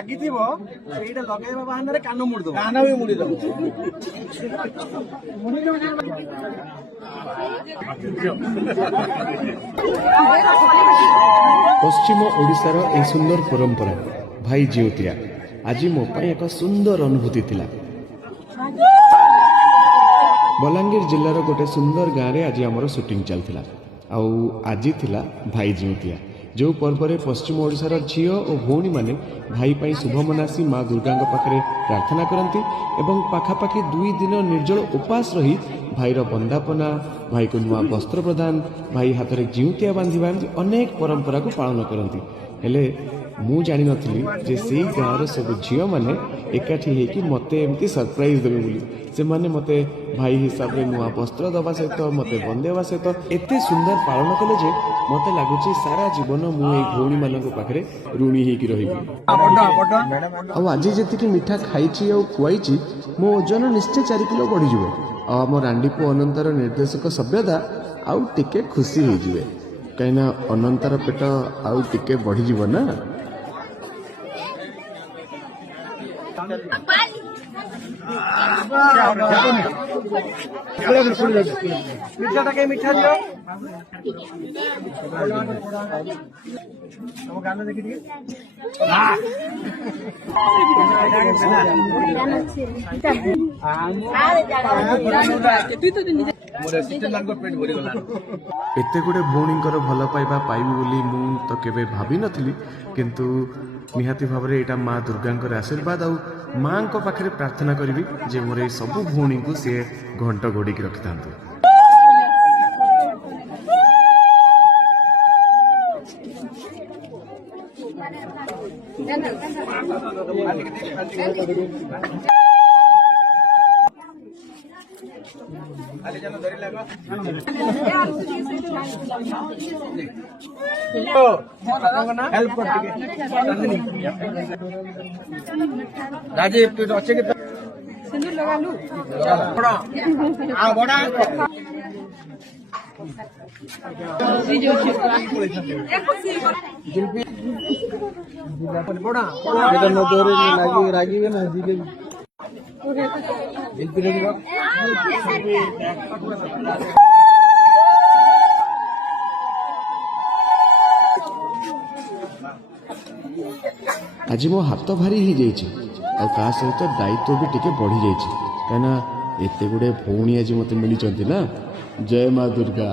ରାଗିଥିବ ସେଇଟା ଲଗେଇବା ବାହାନାରେ କାନ ମୁଡିଦବ କାନ ବି ମୁଡିଦବ। पश्चिम ओडिशार ए सुंदर परंपरा भाई जिउतिया आज मो एक सुंदर अनुभूति थिला। बलांगीर जिल्लार गोटे सुंदर गाँव में आज आमर शूटिंग चलता आज थिला भाई जिउतिया जो पर्व पश्चिम ओडिशार झील और भौणी माने भाई पाई शुभ मनासी माँ दुर्गा पाखे प्रार्थना करती एवं पाखापाखि 2 दिन निर्जल उपास रही भाईर बंदापना भाई को नुआ वस्त्र प्रदान भाई हाथ में जिउतिया बांधिबा अनेक परंपरा को पालन करती हेले मु जानी नथली जे से गाँव सब झील मैंने एकाठी होकर मत एमती सरप्राइज देवे बोली से माने मते भाई हिसाब रे नुआ वस्त्र दबा सहित मते बंदेवा सहित एते सुंदर पालन कले जे मते लागुची सारा जीवन मु ए भौणी मानक पाखरे ऋणी हेकी रहिबी। आज जेतिकी मिठा खाइची और खुआइची मो ओजन निश्चय 4 किलो बढ़ी जिवो आ हम रांडीपु अनंतर निर्देशक सभ्यता आउ टिके खुशी हो जिवे कहिना अनंतर पेट आउ टिके बढ़ी जिवो ना। ମିଠାଟା କାଇଁ ମିଠା ଦିଅ ତମ ଗାନ ଦେଖି ଟିକେ एते गुडे भौणींकर भल पाइबा पाइबी बोली मु तो केबे भाभी नथिली किंतु निहाती भाव में यहाँ माँ दुर्गा आशीर्वाद आउ माँ पाखे प्रार्थना करी जे मोर सबू भौणी को सी घंट घोड़ी रखि था। राजीव अच्छे के सिंदूर लगा लू बड़ा रागी ना आज मो हाथ भारी ही जाइए सहित दायित्व भी टिके बढ़ी जाइए कहीं एत गुड़े भौणी आज मत मिली ना। जय माँ दुर्गा।